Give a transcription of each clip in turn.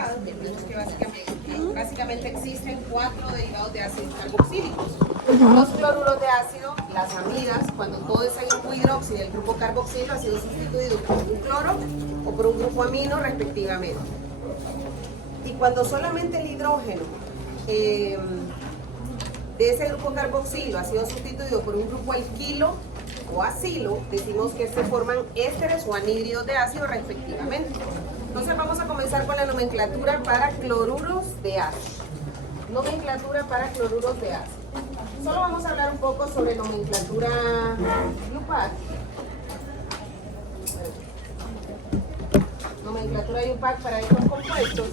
pasado, tenemos que básicamente existen 4 derivados de ácidos carboxílicos. Los cloruros de ácido, las amidas, cuando todo ese grupo hidroxi del grupo carboxilo ha sido sustituido por un cloro o por un grupo amino respectivamente. Y cuando solamente el hidrógeno de ese grupo carboxilo ha sido sustituido por un grupo alquilo o acilo, decimos que se forman ésteres o anhídridos de ácido respectivamente. Entonces vamos a comenzar con la nomenclatura para cloruros de ácido. Nomenclatura para cloruros de ácido. Solo vamos a hablar un poco sobre nomenclatura IUPAC. Nomenclatura IUPAC para estos compuestos.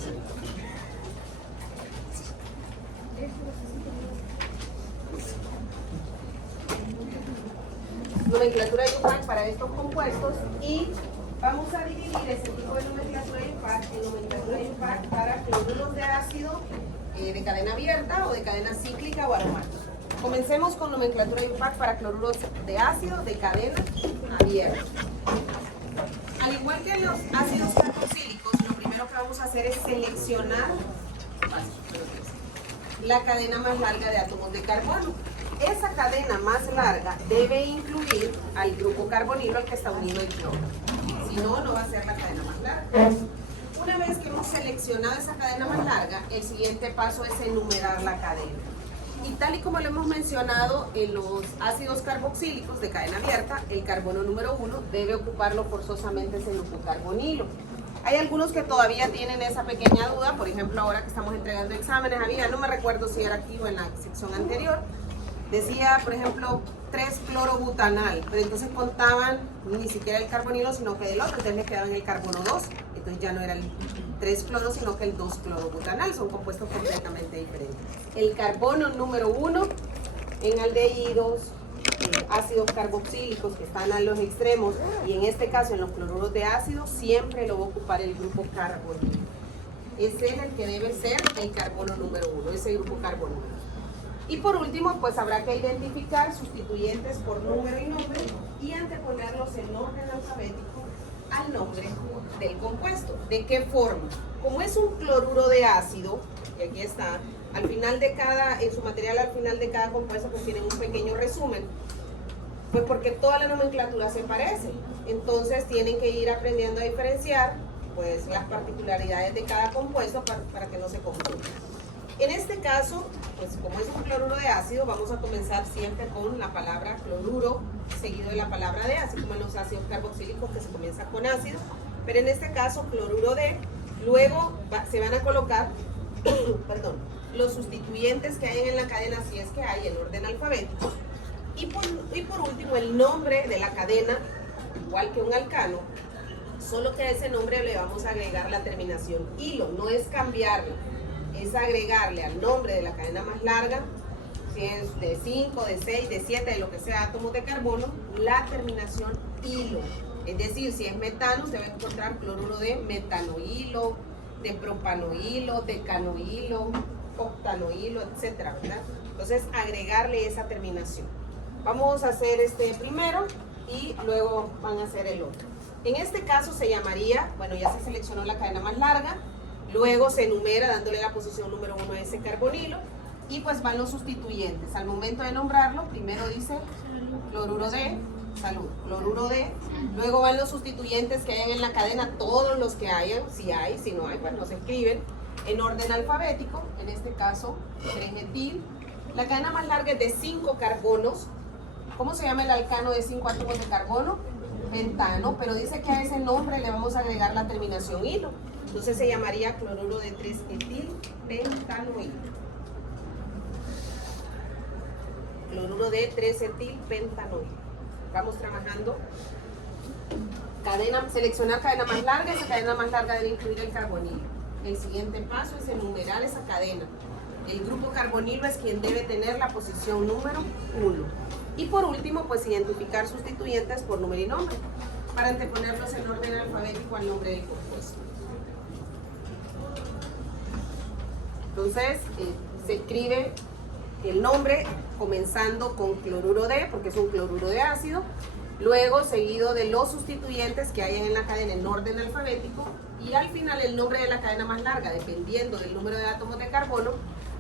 Nomenclatura IUPAC para estos compuestos y vamos a dividir ese tipo de nomenclatura IUPAC en nomenclatura IUPAC para cloruros de ácido de cadena abierta o de cadena cíclica o aromática. Comencemos con nomenclatura IUPAC para cloruros de ácido de cadena abierta. Al igual que los ácidos carboxílicos, lo primero que vamos a hacer es seleccionar la cadena más larga de átomos de carbono. Esa cadena más larga debe incluir al grupo carbonilo al que está unido el cloro. Si no, no va a ser la cadena más larga. Una vez que hemos seleccionado esa cadena más larga, el siguiente paso es enumerar la cadena. Y tal y como lo hemos mencionado en los ácidos carboxílicos de cadena abierta, el carbono número 1 debe ocuparlo forzosamente ese grupo carbonilo. Hay algunos que todavía tienen esa pequeña duda, por ejemplo, ahora que estamos entregando exámenes, no me recuerdo si era aquí o en la sección anterior, decía, por ejemplo, 3-clorobutanal, pero entonces contaban ni siquiera el carbonilo, sino que del otro, entonces le quedaban el carbono 2, entonces ya no era el 3-cloro, sino que el 2-clorobutanal, son compuestos completamente diferentes. El carbono número 1 en aldehídos, ácidos carboxílicos que están a los extremos, y en este caso en los cloruros de ácido, siempre lo va a ocupar el grupo carbonilo. Ese es el que debe ser el carbono número 1, ese grupo carbonilo. Y por último, pues habrá que identificar sustituyentes por número y nombre y anteponerlos en orden alfabético al nombre del compuesto. ¿De qué forma? Como es un cloruro de ácido, y aquí está, al final de cada, en su material al final de cada compuesto pues tienen un pequeño resumen, pues porque toda la nomenclatura se parece. Entonces tienen que ir aprendiendo a diferenciar pues las particularidades de cada compuesto para que no se confundan. En este caso, pues como es un cloruro de ácido, vamos a comenzar siempre con la palabra cloruro, seguido de la palabra de, así como en los ácidos carboxílicos que se comienza con ácido, pero en este caso cloruro de, luego se van a colocar perdón, los sustituyentes que hay en la cadena, si es que hay, en orden alfabético, y por último el nombre de la cadena, igual que un alcano, solo que a ese nombre le vamos a agregar la terminación hilo, no es cambiarlo, es agregarle al nombre de la cadena más larga, si es de 5, de 6, de 7, de lo que sea átomos de carbono, la terminación hilo. Es decir, si es metano, se va a encontrar cloruro de metanohilo, de propanohilo, decanohilo, octanohilo, etcétera, ¿verdad? Entonces, agregarle esa terminación. Vamos a hacer este primero y luego van a hacer el otro. En este caso se llamaría, bueno, ya se seleccionó la cadena más larga, luego se enumera dándole la posición número 1 a ese carbonilo y pues van los sustituyentes. Al momento de nombrarlo, primero dice cloruro de, salud, cloruro de, luego van los sustituyentes que hayan en la cadena, todos los que hayan, si hay, si no hay, pues no se escriben, en orden alfabético, en este caso, 3-metil. La cadena más larga es de 5 carbonos. ¿Cómo se llama el alcano de 5 átomos de carbono? Pentano, pero dice que a ese nombre le vamos a agregar la terminación hilo. Entonces se llamaría cloruro de 3-etil pentanohilo. Cloruro de 3-etil pentanohilo. Vamos trabajando. Seleccionar cadena más larga. Esa cadena más larga debe incluir el carbonilo. El siguiente paso es enumerar esa cadena. El grupo carbonilo es quien debe tener la posición número 1. Y por último, pues identificar sustituyentes por número y nombre, para anteponerlos en orden alfabético al nombre del compuesto. Entonces, se escribe el nombre comenzando con cloruro de, porque es un cloruro de ácido, luego seguido de los sustituyentes que hayan en la cadena en orden alfabético, y al final el nombre de la cadena más larga, dependiendo del número de átomos de carbono,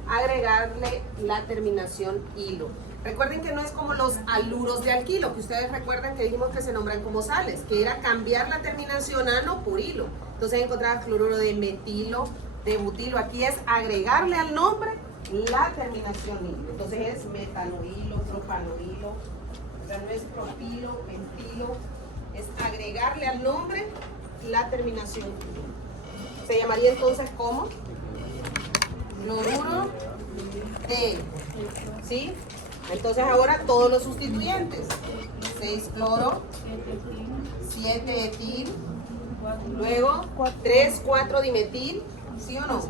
agregarle la terminación hilo. Recuerden que no es como los aluros de alquilo, que ustedes recuerdan que dijimos que se nombran como sales, que era cambiar la terminación ano por hilo. Entonces encontraba cloruro de metilo, de butilo. Aquí es agregarle al nombre la terminación hilo. Entonces es metanohilo, propanohilo, o sea, no es propilo, mentilo, es agregarle al nombre la terminación hilo. Se llamaría entonces como cloruro de, ¿sí? Entonces ahora todos los sustituyentes. 6 cloro, 7 etil, luego 3, 4 dimetil, ¿sí o no?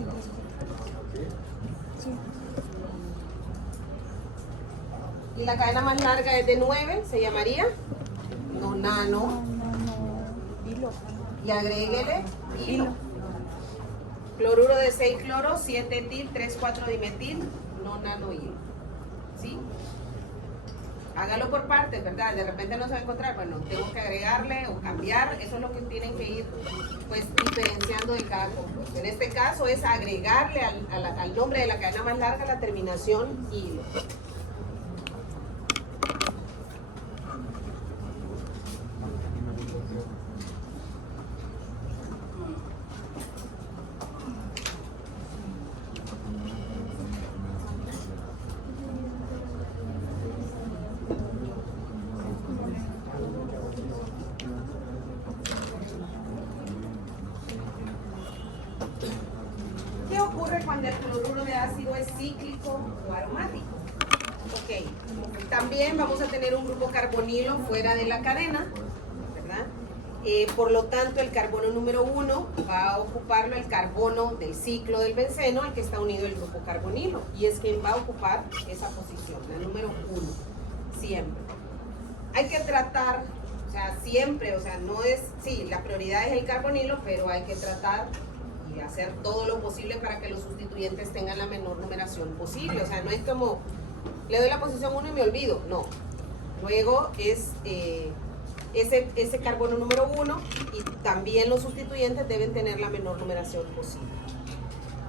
Y la cadena más larga es de 9, se llamaría nonano. Y agréguele hilo. Cloruro de 6 cloro, 7 etil, 3, 4 dimetil, nonano hilo. ¿Sí? Hágalo por partes, ¿verdad? De repente no se va a encontrar, bueno, tengo que agregarle o cambiar, eso es lo que tienen que ir pues diferenciando de cada compuesto. En este caso es agregarle al nombre de la cadena más larga la terminación hilo. ¿Qué ocurre cuando el cloruro de ácido es cíclico o aromático? Ok, también vamos a tener un grupo carbonilo fuera de la cadena, ¿verdad? Por lo tanto, el carbono número 1 va a ocuparlo el carbono del ciclo del benceno al que está unido el grupo carbonilo, y es quien va a ocupar esa posición, la número 1, siempre. Hay que tratar, o sea, siempre, o sea, no es, sí, la prioridad es el carbonilo, pero hay que tratar y hacer todo lo posible para que los sustituyentes tengan la menor numeración posible. O sea, no es como, le doy la posición 1 y me olvido, no. Luego es ese carbono número 1 y también los sustituyentes deben tener la menor numeración posible.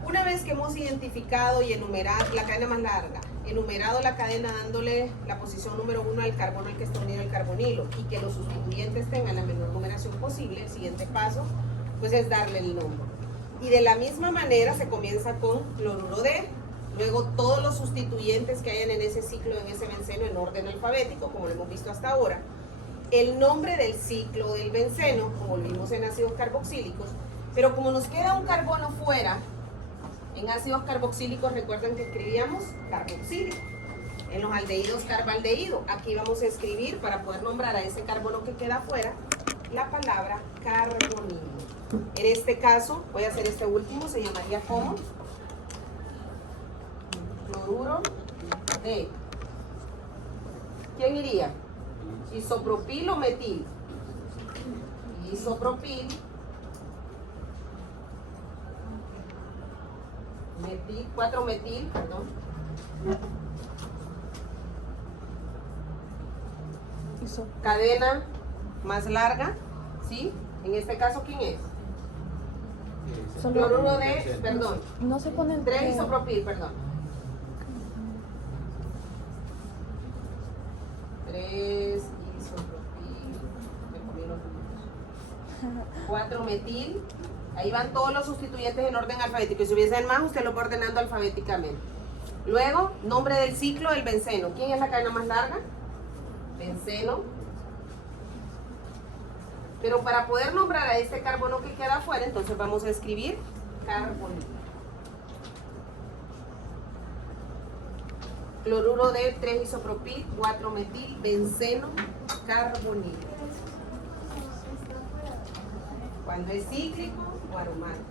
Una vez que hemos identificado y enumerado la cadena más larga, enumerado la cadena dándole la posición número 1 al carbono al que está unido el carbonilo y que los sustituyentes tengan la menor numeración posible, el siguiente paso pues es darle el nombre. Y de la misma manera se comienza con cloruro de, luego todos los sustituyentes que hayan en ese ciclo, en ese benceno, en orden alfabético, como lo hemos visto hasta ahora. El nombre del ciclo del benceno, como lo vimos en ácidos carboxílicos, pero como nos queda un carbono fuera, en ácidos carboxílicos recuerden que escribíamos carboxílico. En los aldehídos carbaldehído. Aquí vamos a escribir, para poder nombrar a ese carbono que queda fuera, la palabra carbonilo. En este caso, voy a hacer este último, se llamaría como cloruro de, ¿quién iría? Isopropil o metil. Isopropil, metil, 4 metil, perdón. Cadena más larga, ¿sí? En este caso, ¿quién es? Cloruro de, perdón. No se ponen 3 isopropil, perdón. 3 isopropil. Me comí los números. 4 metil. Ahí van todos los sustituyentes en orden alfabético. Y si hubiesen más, usted lo va ordenando alfabéticamente. Luego, nombre del ciclo del benceno. ¿Quién es la cadena más larga? Benceno. Pero para poder nombrar a este carbono que queda afuera, entonces vamos a escribir carbonilo. Cloruro de 3 isopropil, 4 metil, benceno, carbonilo. Cuando es cíclico o aromático,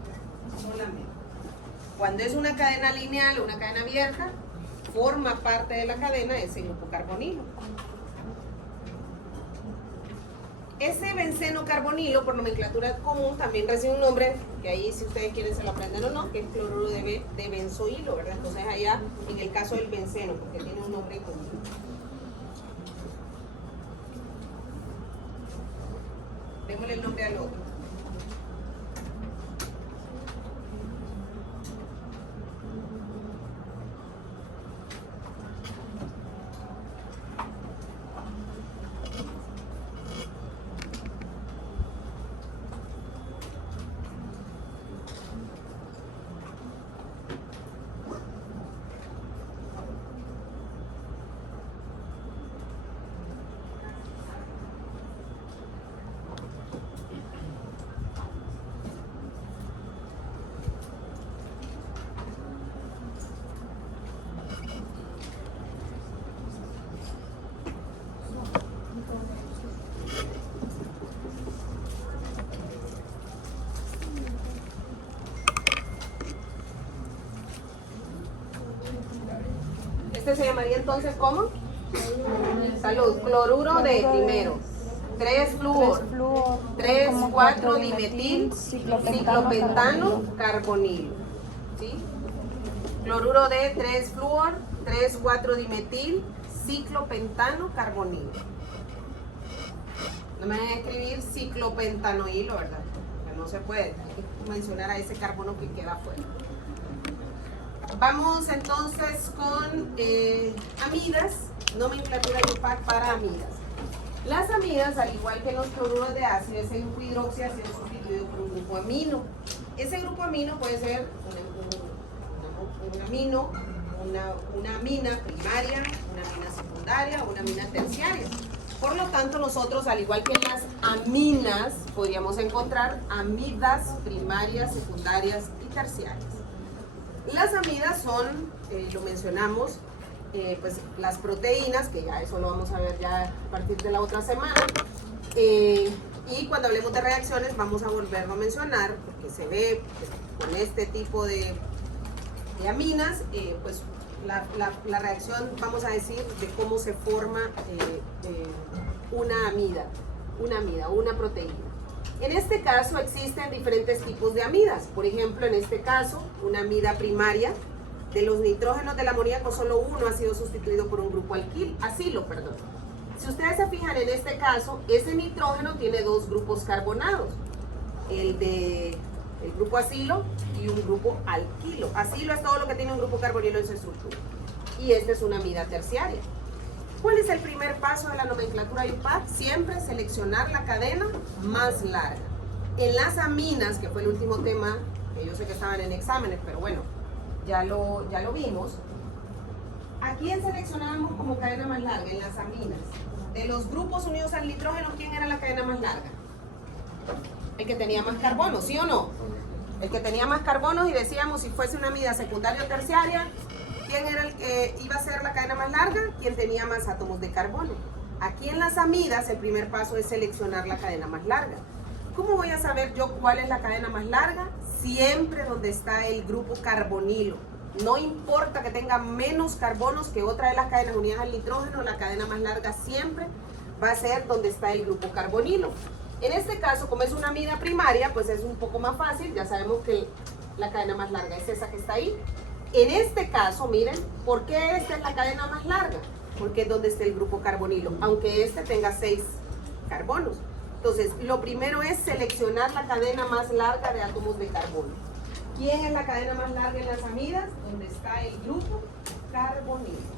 solamente. Cuando es una cadena lineal o una cadena abierta, forma parte de la cadena ese grupo carbonilo. Ese benceno carbonilo, por nomenclatura común, también recibe un nombre, que ahí si ustedes quieren se lo aprenden o no, que es cloruro de benzoilo, ¿verdad? Entonces allá, en el caso del benceno, porque tiene un nombre común. Démosle el nombre al otro. Este se llamaría entonces, ¿cómo? Salud. Cloruro de primero. 3 flúor. 3, 4 dimetil, ciclopentano, carbonilo. ¿Sí? Cloruro de 3 flúor, 3, 4 dimetil, ciclopentano, carbonilo. No me van a escribir ciclopentanoilo, ¿verdad? Porque no se puede. Hay que mencionar a ese carbono que queda afuera. Vamos entonces con amidas, nomenclatura de UPAC para amidas. Las amidas, al igual que los cloruros de ácido, ese grupo hidroxiácido es sustituido por un grupo amino. Ese grupo amino puede ser un amino, una amina primaria, una amina secundaria o una amina terciaria. Por lo tanto, nosotros, al igual que en las aminas, podríamos encontrar amidas primarias, secundarias y terciarias. Las amidas son, lo mencionamos, pues las proteínas, que ya eso lo vamos a ver ya a partir de la otra semana. Y cuando hablemos de reacciones vamos a volverlo a mencionar, porque se ve con este tipo de aminas, pues la reacción, vamos a decir, de cómo se forma una amida, una proteína. En este caso existen diferentes tipos de amidas. Por ejemplo, en este caso, una amida primaria, de los nitrógenos del amoníaco solo uno ha sido sustituido por un grupo acilo. Si ustedes se fijan en este caso, ese nitrógeno tiene dos grupos carbonados, el grupo acilo y un grupo alquilo. Acilo es todo lo que tiene un grupo carbonilo en su estructura. Y esta es una amida terciaria. ¿Cuál es el primer paso de la nomenclatura UPAC? Siempre seleccionar la cadena más larga. En las aminas, que fue el último tema, que yo sé que estaban en exámenes, pero bueno, ya lo vimos. ¿A quién seleccionábamos como cadena más larga? En las aminas. De los grupos unidos al nitrógeno, ¿quién era la cadena más larga? El que tenía más carbono, ¿sí o no? El que tenía más carbonos, y decíamos si fuese una amida secundaria o terciaria, ¿quién era el que iba a ser la cadena más larga? Quien tenía más átomos de carbono. Aquí en las amidas el primer paso es seleccionar la cadena más larga. ¿Cómo voy a saber yo cuál es la cadena más larga? Siempre donde está el grupo carbonilo. No importa que tenga menos carbonos que otra de las cadenas unidas al nitrógeno, la cadena más larga siempre va a ser donde está el grupo carbonilo. En este caso, como es una amida primaria, pues es un poco más fácil. Ya sabemos que la cadena más larga es esa que está ahí. En este caso, miren, ¿por qué esta es la cadena más larga? Porque es donde está el grupo carbonilo, aunque este tenga 6 carbonos. Entonces, lo primero es seleccionar la cadena más larga de átomos de carbono. ¿Quién es la cadena más larga en las amidas? Donde está el grupo carbonilo.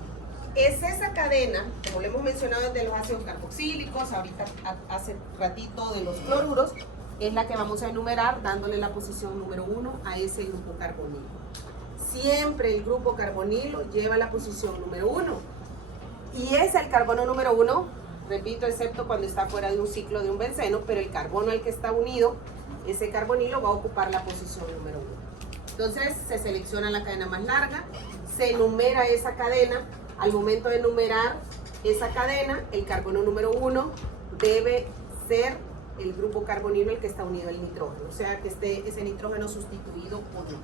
Es esa cadena, como lo hemos mencionado desde los ácidos carboxílicos, ahorita hace ratito de los cloruros, es la que vamos a enumerar dándole la posición número 1 a ese grupo carbonilo. Siempre el grupo carbonilo lleva la posición número 1. Y es el carbono número 1, repito, excepto cuando está fuera de un ciclo de un benceno, pero el carbono al que está unido, ese carbonilo va a ocupar la posición número 1. Entonces se selecciona la cadena más larga, se enumera esa cadena. Al momento de enumerar esa cadena, el carbono número 1 debe ser el grupo carbonilo el que está unido al nitrógeno, o sea que esté ese nitrógeno sustituido por 1.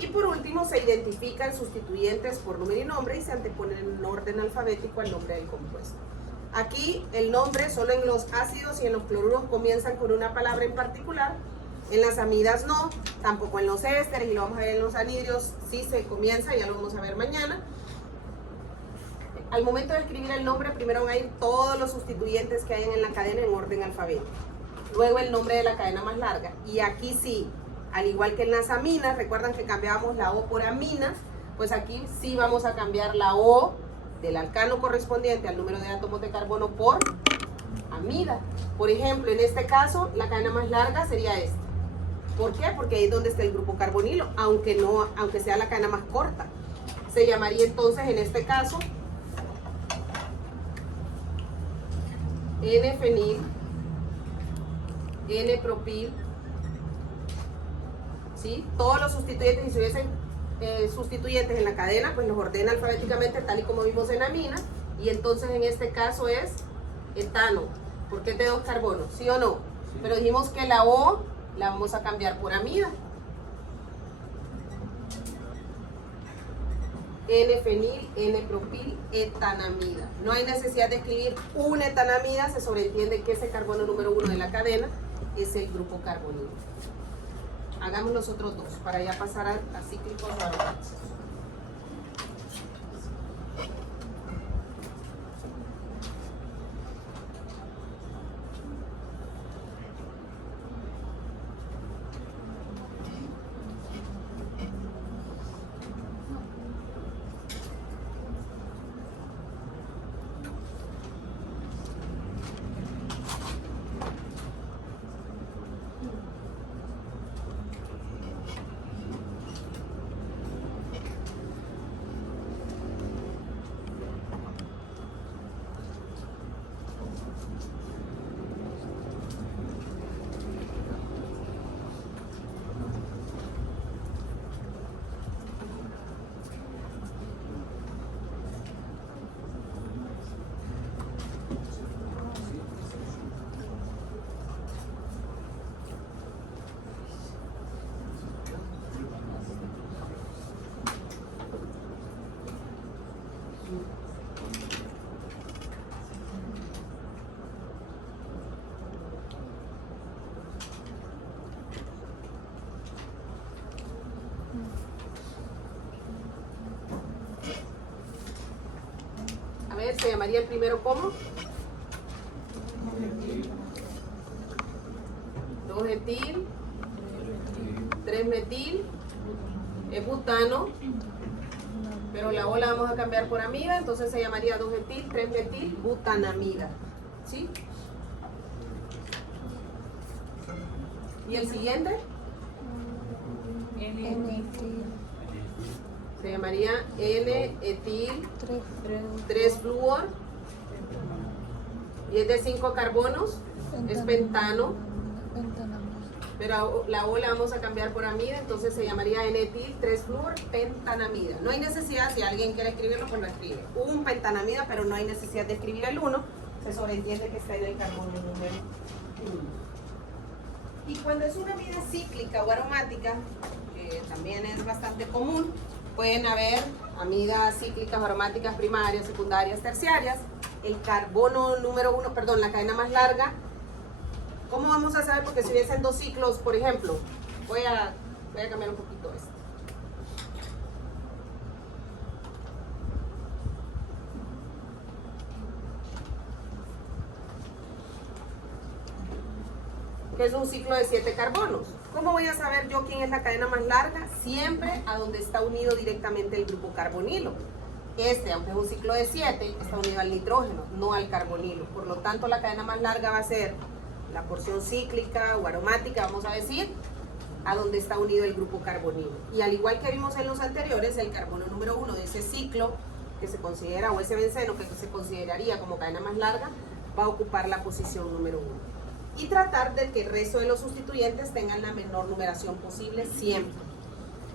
Y por último se identifican sustituyentes por número y nombre y se anteponen en un orden alfabético al nombre del compuesto. Aquí el nombre solo en los ácidos y en los cloruros comienzan con una palabra en particular. En las amidas no, tampoco en los ésteres, y lo vamos a ver en los anhidrios, sí se comienza, ya lo vamos a ver mañana. Al momento de escribir el nombre, primero van a ir todos los sustituyentes que hay en la cadena en orden alfabético. Luego el nombre de la cadena más larga. Y aquí sí, al igual que en las aminas, recuerdan que cambiábamos la O por amina, pues aquí sí vamos a cambiar la O del alcano correspondiente al número de átomos de carbono por amida. Por ejemplo, en este caso, la cadena más larga sería esta. ¿Por qué? Porque ahí es donde está el grupo carbonilo, aunque sea la cadena más corta. Se llamaría entonces, en este caso, N-fenil, N-propil, ¿sí? Todos los sustituyentes, si se hubiesen sustituyentes en la cadena, pues los ordena alfabéticamente tal y como vimos en amina, y entonces en este caso es etano, porque es de 2 carbonos, ¿sí o no? Pero dijimos que la O la vamos a cambiar por amida. N-fenil, N-propil, etanamida. No hay necesidad de escribir una etanamida, se sobreentiende que ese carbono número 1 de la cadena es el grupo carbonilo. Hagamos los otros dos para ya pasar a cíclicos o aromáticos. Se llamaría el primero ¿cómo? 2-etil, 3-metil, es butano, pero la O la vamos a cambiar por amida, entonces se llamaría 2-etil, 3-metil, butanamida. ¿Sí? ¿Y el siguiente? N-etil. Se llamaría N-etil 3-fluor y es de 5 carbonos, es pentano, pero la O la vamos a cambiar por amida, entonces se llamaría N-etil 3-fluor pentanamida. No hay necesidad, si alguien quiere escribirlo, pues lo escribe. Un pentanamida, pero no hay necesidad de escribir el 1, se sobreentiende que está en el carbono número 1. Y cuando es una amida cíclica o aromática, que también es bastante común, pueden haber amidas cíclicas aromáticas primarias, secundarias, terciarias. El carbono número 1, perdón, la cadena más larga. ¿Cómo vamos a saber? Porque si hubiesen 2 ciclos, por ejemplo, voy a cambiar un poquito esto. Que es un ciclo de 7 carbonos. ¿Cómo voy a saber yo quién es la cadena más larga? Siempre a donde está unido directamente el grupo carbonilo. Aunque es un ciclo de 7, está unido al nitrógeno, no al carbonilo. Por lo tanto, la cadena más larga va a ser la porción cíclica o aromática, vamos a decir, a donde está unido el grupo carbonilo. Y al igual que vimos en los anteriores, el carbono número 1 de ese ciclo que se considera, o ese benceno que se consideraría como cadena más larga, va a ocupar la posición número 1. Y tratar de que el resto de los sustituyentes tengan la menor numeración posible siempre.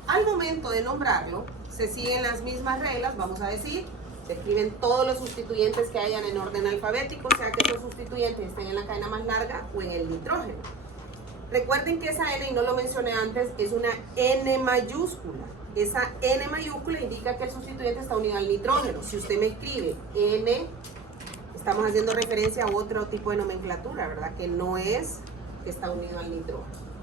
Al momento de nombrarlo, se siguen las mismas reglas, vamos a decir, se escriben todos los sustituyentes que hayan en orden alfabético, o sea que esos sustituyentes estén en la cadena más larga o en el nitrógeno. Recuerden que esa N, y no lo mencioné antes, es una N mayúscula. Esa N mayúscula indica que el sustituyente está unido al nitrógeno. Si usted me escribe N, estamos haciendo referencia a otro tipo de nomenclatura, ¿verdad? Que no es que está unido al nitrógeno.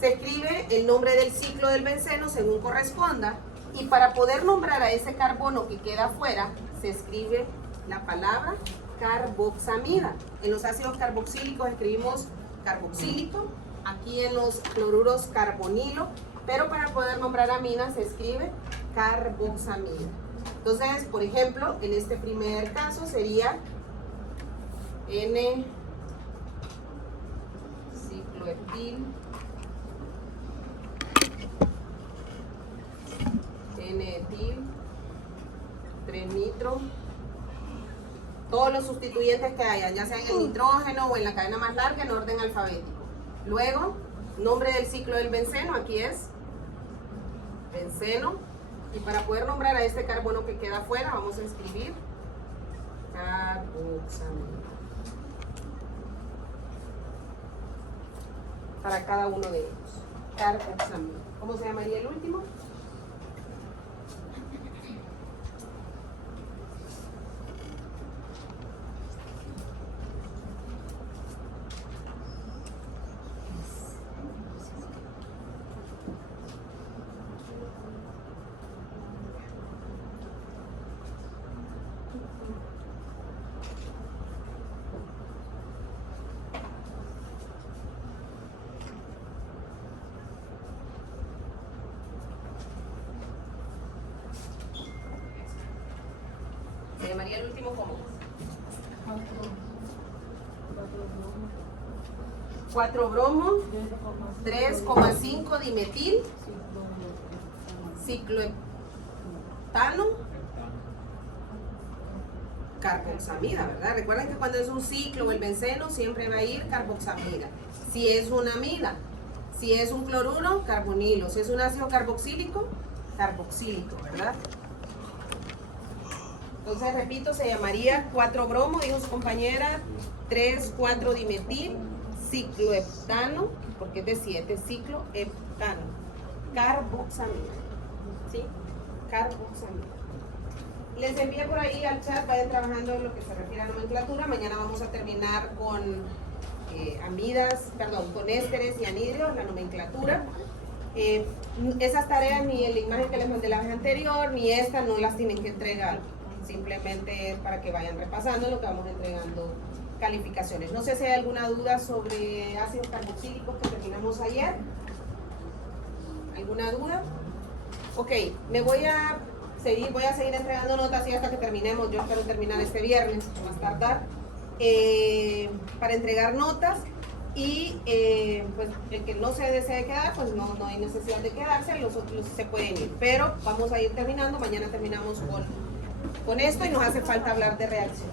Se escribe el nombre del ciclo del benceno según corresponda, y para poder nombrar a ese carbono que queda afuera, se escribe la palabra carboxamida. En los ácidos carboxílicos escribimos carboxílico, aquí en los cloruros carbonilo, pero para poder nombrar amina se escribe carboxamida. Entonces, por ejemplo, en este primer caso sería N-cicloetil, N-etil, 3-nitro, todos los sustituyentes que hayan, ya sea en el nitrógeno o en la cadena más larga en orden alfabético. Luego, nombre del ciclo del benceno, aquí es benceno, y para poder nombrar a este carbono que queda afuera, vamos a escribir carboxamida para cada uno de ellos. Carboxamida. ¿Cómo se llamaría el último? Se llamaría el último como 4 bromo, 3,5 dimetil, cicloheptano, carboxamida, ¿verdad? Recuerden que cuando es un ciclo o el benceno siempre va a ir carboxamida. Si es una amida, si es un cloruro, carbonilo, si es un ácido carboxílico, ¿verdad? Entonces, repito, se llamaría 4 bromo, dijo su compañera, 3,4 dimetil, cicloheptano, porque es de 7, cicloheptano, carboxamida, ¿sí? Carboxamida. Les envié por ahí al chat, vayan trabajando en lo que se refiere a nomenclatura. Mañana vamos a terminar con con ésteres y anhidrios, la nomenclatura. Esas tareas, ni en la imagen que les mandé la vez anterior, ni esta, no las tienen que entregar. Simplemente es para que vayan repasando lo que vamos entregando calificaciones. No sé si hay alguna duda sobre ácidos carboxílicos que terminamos ayer. ¿Alguna duda? Ok, voy a seguir entregando notas y hasta que terminemos. Yo espero terminar este viernes, más tardar, para entregar notas. Y pues el que no se desee quedar, pues no hay necesidad de quedarse, los otros se pueden ir. Pero vamos a ir terminando, mañana terminamos con esto y nos hace falta hablar de reacción.